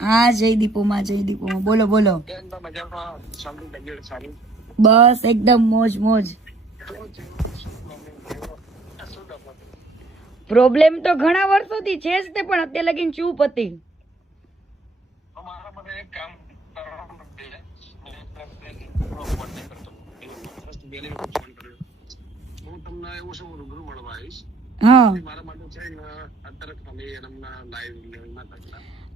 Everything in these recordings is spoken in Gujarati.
હા જયદીપોમાં બોલો બોલો. બસ એકદમ મોજ મોજ. પ્રોબ્લેમ તો ઘણા વર્ષોથી છે જ તે, પણ અત્યારે લગીને ચૂપ હતી. હા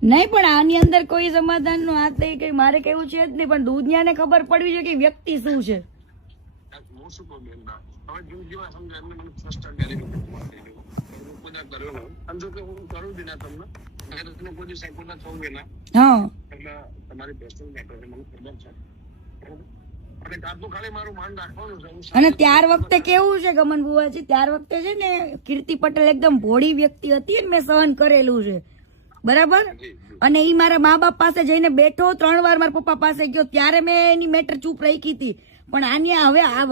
નહીં પણ આની અંદર કોઈ સમાધાન નું આ તે કઈ મારે કેવું છે જ નહીં, પણ દુનિયાને ખબર પડવી જોઈએ કે વ્યક્તિ શું છે. હા અને ત્યાર વખતે કેવું છે ગમન બુવાજી, ત્યાર વખતે છે ને કીર્તિ પટેલ એકદમ ભોળી વ્યક્તિ હતી ને મેં સહન કરેલું છે બરાબર. અને ઈ મારા મા બાપ પાસે જઈને બેઠો, 3 વાર મારા પપ્પા પાસે ગયો, ત્યારે મેં એની મેટર ચૂપ રાખી હતી. પણ આની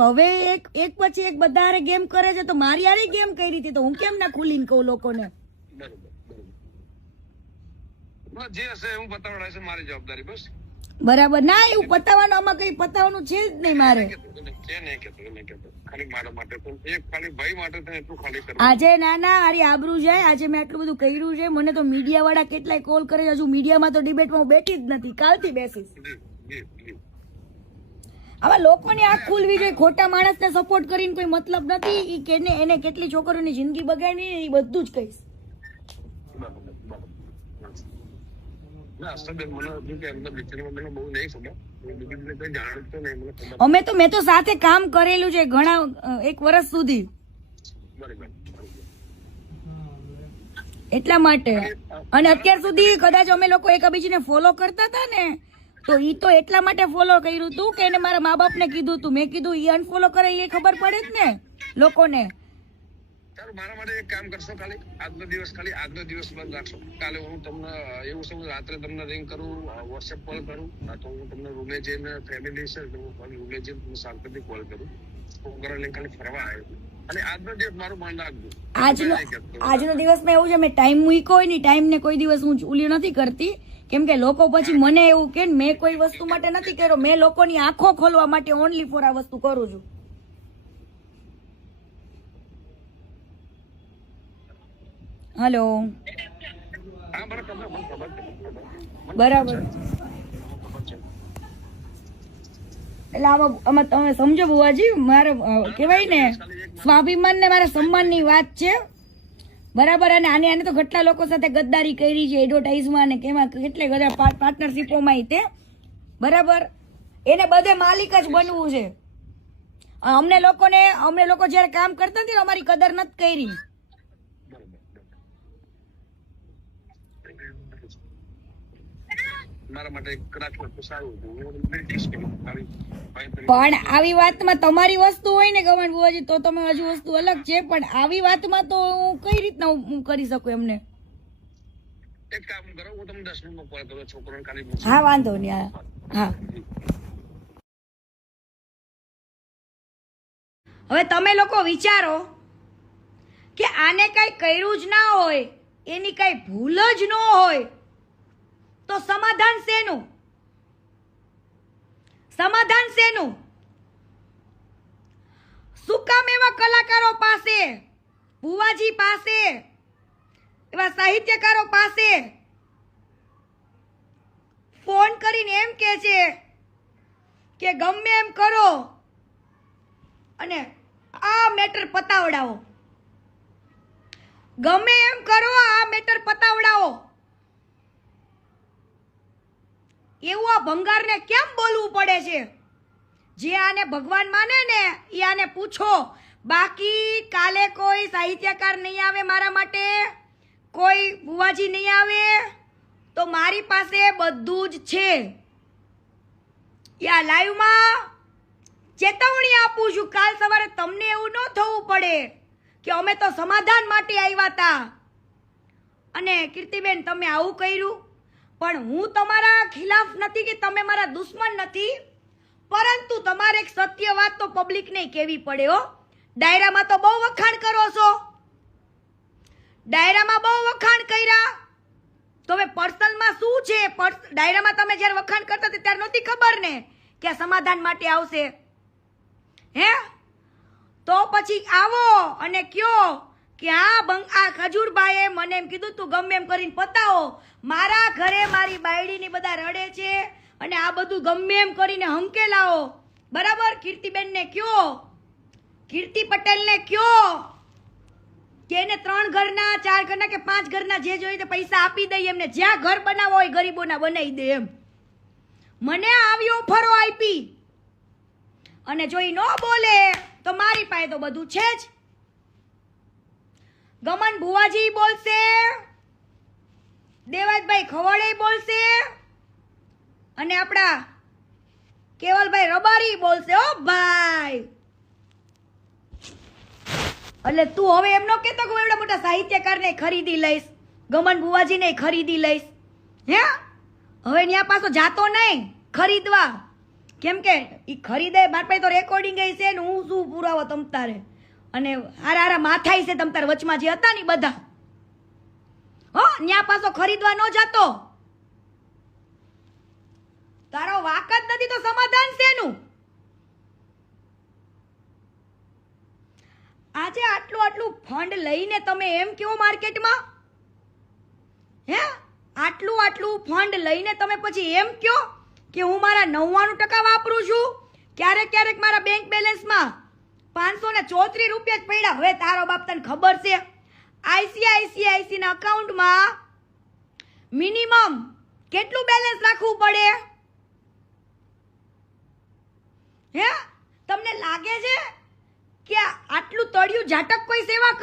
હવે એક પછી એક બધા હારે ગેમ કરે છે, તો મારી હારે ગેમ કરી હતી, તો હું કેમ ના ખુલીને કહું લોકોને. જે હશે હું બતાવડાશે, મારી જવાબદારી બસ. બરાબર ના, એવું પતાવવાનું આમાં કઈ પતાવવાનું છે જ નહીં મારે. આજે નાના અરે આબરૂ જાય, આજે મેં આટલું બધું કર્યું છે, મને તો મીડિયા વાળા કેટલાય કોલ કરે, હજુ મીડિયામાં તો ડિબેટમાં હું બેઠી જ નથી, કાલથી બેસીશ. આવા લોકોને આંખ ખુલવી જોઈએ, ખોટા માણસને સપોર્ટ કરીને કોઈ મતલબ નથી. ઈ કેને એને કેટલી છોકરીઓની જિંદગી બગાડી એ બધું જ કહીશ. મેં તો સાથે કામ કરેલું છે ઘણા 1 વર્ષ સુધી, એટલા માટે. અને અત્યાર સુધી કદાચ અમે લોકો એકબીજાને ફોલો કરતા હતા ને, તો ઈ તો એટલા માટે ફોલો કર્યું હતું કે એને મારા મા બાપ ને કીધું હતું. મેં કીધું ઈ અનફોલો કરે એ ખબર પડે જ ને લોકોને. મારા માટે એક કામ કરશો, ખાલી આજનો દિવસ બંધ રાખશો. કાલે હું તમને એવું છે, રાત્રે તમને રિંગ કરું, વોટ્સએપ કોલ કરું, તો હું તમને રૂમે જઈને ફેમિલી છે રૂમે જઈને શાંતિથી કોલ કરું. હું ઘરે લઈને ખાલી ફરવા આવ્યો, અને આજનો દિવસ મારું માન રાખજો. આજનો દિવસમાં એવું છે, મેં ટાઈમ મૂક્યો હોય ને, ટાઈમ ને કોઈ દિવસ હું ઉલ્યો નથી કરતી, કેમ કે લોકો પછી મને એવું કે મેં કોઈ વસ્તુ માટે નથી કર્યો, મેં લોકોની આંખો ખોલવા માટે ઓનલી ફોર આ વસ્તુ કરું છું. હેલો, બરાબર. એટલે આમાં તમે સમજો બુવાજી, મારે કેવાય ને સ્વાભિમાન ને મારા સન્માન ની વાત છે બરાબર. અને આને તો કેટલા લોકો સાથે ગદ્દારી કરી છે, એડવર્ટાઇઝમાં ને કેમાં કેટલે બધા પાર્ટનરશિપોમાં તે બરાબર. એને બધે માલિક જ બનવું છે. અમે લોકો જયારે કામ કરતા નથી અમારી કદર નથી કરી. પણ આવી વાતમાં તમારી વસ્તુ હોય ને ગમન બુવાજી, તો તમે હજુ વસ્તુ અલગ છે, પણ આવી વાતમાં તો હું કઈ રીતના હું કરી શકું એમને. એક કામ કરો, હું તમને 10 મિનિટમાં કોલ કરું, છોકરોને ખાલી. હા વાંધો નહીં. હા હવે તમે લોકો વિચારો કે આને કઈ કર્યું જ ના હોય, એની કઈ ભૂલ જ ન હોય, તો સમાધાન શેનું? શું કામ એવા કલાકારો પાસે, બુવાજી પાસે, એવા સાહિત્યકારો પાસે ફોન કરીને એમ કે છે કે ગમે એમ કરો અને આ મેટર પતાવડાવો, ગમે એમ કરો આ મેટર પતાવડાવો, એવું આ ભંગારને કેમ બોલવું પડે છે? જે આને ભગવાન માને ને એ આને પૂછો. બાકી કાલે કોઈ સાહિત્યકાર નહીં આવે મારા માટે, કોઈ બુવાજી નહીં આવે, તો મારી પાસે બધું જ છે. યા લાઈવમાં ચેતવણી આપું છું, કાલ સવારે તમને એવું ન થવું પડે કે અમે તો સમાધાન માટે આવ્યા હતા અને કીર્તિબેન તમે આવું કર્યું. પણ હું તમારા ખિલાફ નથી કે તમે મારા દુશ્મન નથી, પરંતુ તમારે એક સત્ય વાત તો પબ્લિકને કહેવી પડે હો. ડાયરામાં તો બહુ વખાણ કરો છો, ડાયરામાં બહુ વખાણ કર્યા, તો હવે હવે પર્સનલમાં શું છે? ડાયરામાં તમે જ્યારે વખાણ કરતા હતા ત્યારે નહોતી ખબર ને કે આ સમાધાન માટે આવશે? હે? તો પછી આવો અને કયો કે આ ખજૂરભાઈએ મને એમ કીધું તું ગમે એમ કરીને પતાવો. મારા ઘરે મારી બાયડીની બધા રડે છે અને આ બધું ગમે એમ કરીને હંકેલાવો. બરાબર? કીર્તિબેનને કયો, કીર્તિ પટેલને કયો કે એને 3 ઘરના 4 ઘરના કે 5 ઘરના જે જોઈએ તે પૈસા આપી દઈએ એમને. જ્યાં ઘર બનાવવા હોય ગરીબોના બનાવી દે એમ. મને આવી ઓફરો આપી અને જો ઈ ન બોલે તો મારી પાસે તો બધું છે જ. ગમન ભુવાજી બોલશે, દેવાજભાઈ ખવડે બોલશે અને આપણા કેવલભાઈ રબારી બોલશે. ઓ ભાઈ, એટલે તું હવે એમ ન કહેતો કે એવડા મોટા સાહિત્યકારને ખરીદી લઈશ, ગમન ભુવાજીને ખરીદી લઈશ. હે? હવે ત્યાં પાછો જાતો નહીં ખરીદવા, કેમ કે ઈ ખરીદે. મારા પાસે તો રેકોર્ડિંગ છે ને, હું શું પુરાવો તમ તારે? અને હારા માથાઈ છે તમ તારે વચમાં જે હતા ને બધા. હો, ત્યાં પાછો ખરીદવા ન જાતો. તારો વાક જ નથી તો સમાધાન શેનું? આજે આટલું ફંડ લઈને તમે એમ કેવો માર્કેટમાં? હે? આટલું ફંડ લઈને તમે પછી એમ કયો કે હું મારા 99% વાપરું છું. ક્યારેક મારા બેંક બેલેન્સમાં 534 રૂપિયા જ પડ્યા. હવે તારો બાપ તને ખબર છે ICICI ના અકાઉન્ટમાં મિનિમમ કેટલું બેલેન્સ રાખવું પડે? હે? તમને લાગે છે કે આટલું તળિયું ઝાટક કોઈ સેવા